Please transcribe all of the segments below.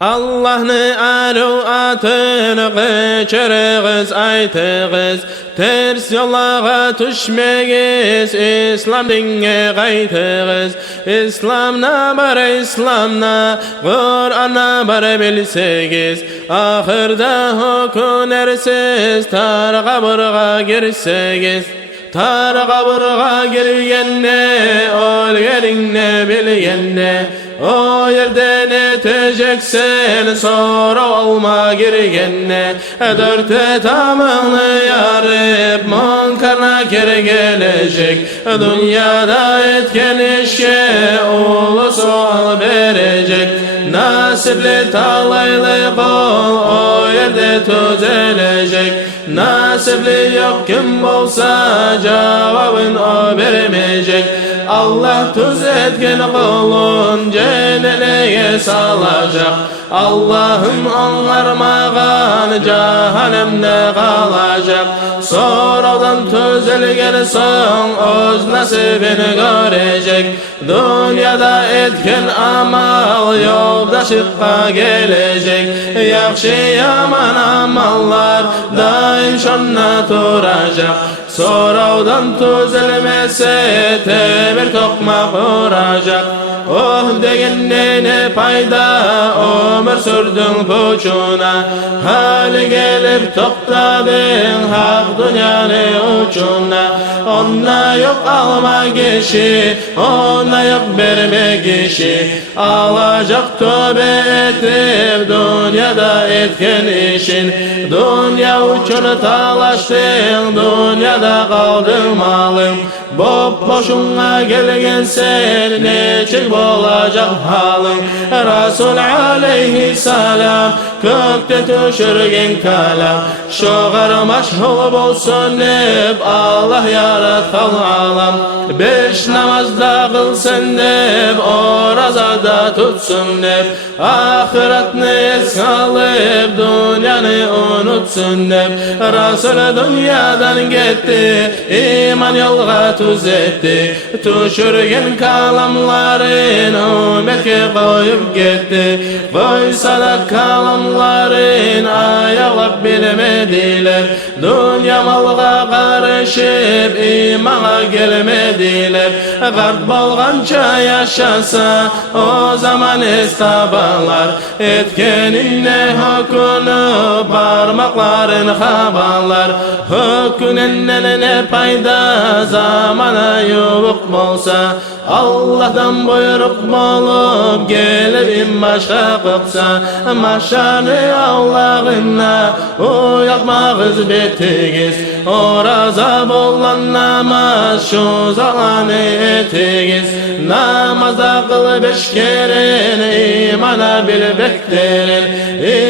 Allah'ını aruatını geçiririz aytırız, ters yollağa düşmeyiz, İslam dinine qaytırız. İslamna bar İslamna, Kur'an'a bar bilsegiz, ahırda hukunersiz tar kaburga girsegiz. Tar kaburga girgenne, ol gerinne bilgenne, o yerden eteceksen sonra olma girgenne. Dört etamını yarıp munkarına kere gelecek, dünyada etken işe ulu sual verecek. Nasipli talaylı kol o yerde düzelecek, nasipli yok kim olsa cevabın o vermeyecek. Allah tuz etken kulun cennete salacak, Allah'ım anlarmağan cehennemde kalacak. Sonradan tüzelgen son öz nasibini görecek, dünyada etken amal yoldaşıkka gelecek. Yakşı yaman amallar daim şonna duracak, sonradan tüzelmese temir tokmak vuracak. Oh degenne ne payda ömür sürdün puçuna, hali gelip toktadın hak dünyanın uçuna. Ona yok alma kişi, ona yok verme kişi, alacak tövbe etip dünyada etken işin. Dünya uçunu talaştın, dünyada kaldın malın, bop boşuna gelgen sen neçik olacak halın. Resul aleyhisselam kökte düşürgen kalam, şoğar maşhul bolsun hep Allah yaratkan alam. Beş namazda kılsın hep, orazada tutsun hep, ahiretini es alıp dünyanı unutsun hep. Resul dünyadan gitti, iman yolga tuz etti, düşürgen kalamların ümmetke koyup gitti. Koysa da kalamların ayaklap bilmediler, dünya malga karışıp imana gelmediler. Kart bolgança yaşasa o zaman estabalar, etkeninle hükünü parmakların habalar. Hükünen ne payda zamana yuvuk bolsa, Allah'tan buyruk bolup gelip başka kıpsa. Maşanı Allah'ına uyakmağız betigiz, oraza bolan namaz şu zaman etigiz. Namazda kıl beş keren, imana bil bekterin,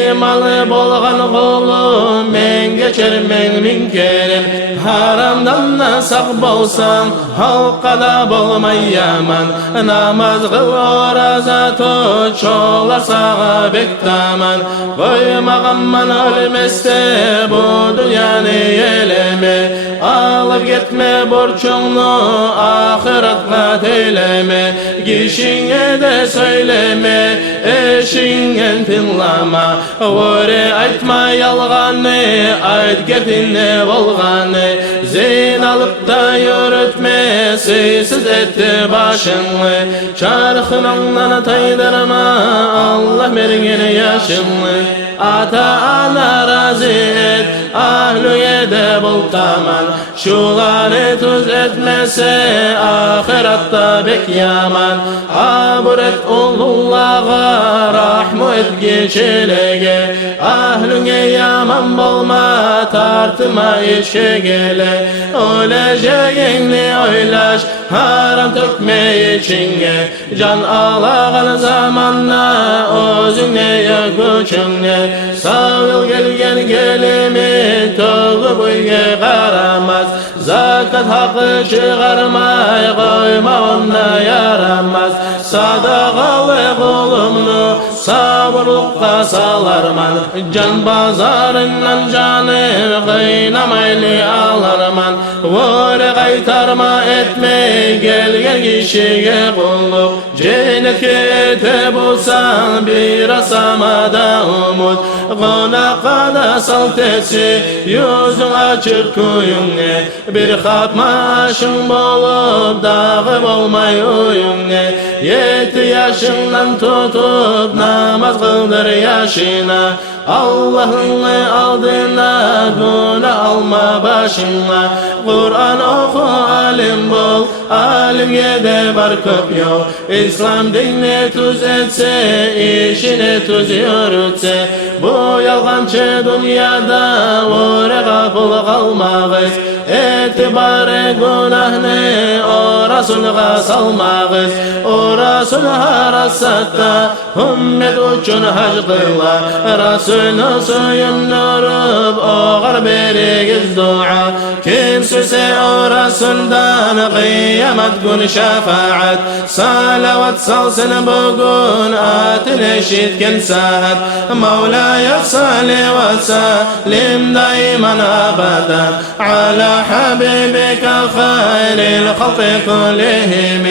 imalı bolgan kolum men geçer men min keren. Haramdan da sak bolsan halkada bolmay yaman, namaz kıl oraza tut çoğlar sağa bek taman. Koymağamman ölmezse bu dünyanı eleme, alıp gitme borçunu ahiretla teyleme. Kişine de söyleme, eşingen tinlama, vore aytma yalganı, ayt getinle bolganı. Zin alıp da yürütme, seysiz etti başını, çarkınından taydırma Allah vergeni yaşını. Ata ana razı et, ahlüye de bul taman, şuları tuz etmese ahiratta bek yaman. Abur et ulullağa, rahmu et geçelege, ahlüne yaman bolma tartıma içe gele. Öleceğini oylaş, haram tökme içine, can ağlağın zamanla özüne yakıçınne. Sağıl gelgen gelimi toğu boyga karamaz, zakat hakkı çıkarmay koyma ona yaramaz. Sadakalı kulumnu sabırlıkta salarman, can bazarından canı kıynamaylı alarman. Vore kaytarma etme gel kişiye kulluk, cennet Şirkete bulsan bir samada umut, Gonakada salt etsi yüzün açık kuyunne. Bir hatmaşın bolup dağıp olmay uyunne. 7 yaşından tutup namaz kıldır yaşına. Allah'ın aldığına günah alma başına. Kur'an oku alim bol, alimge de barkıp yok. İslam dinini tuz etse, işini tuz yürütse, bu yalgancı dünyada uğra kapıl kalmağız. Etibarı günahını o Rasul'a salmağız. O Rasul harasatta ümmet üçün hac kıla. Rasul'u suyundurup oğar berigiz dua. Kim süse o Rasul'dan kıyamet gün şefaat. Salavat salsın bugün atin eşitken saat. Mevla'ya salli ve sallim daiman abadan ala حبيبك خير الخلق كلهم.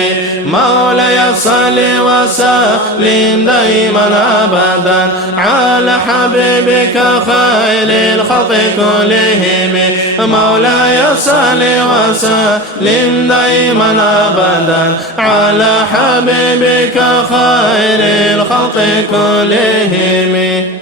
مولاي صل وسلم دائما ابدا على حبيبك خير الخلق كلهم. مولاي صل وسلم دائما ابدا على حبيبك خير الخلق كلهم.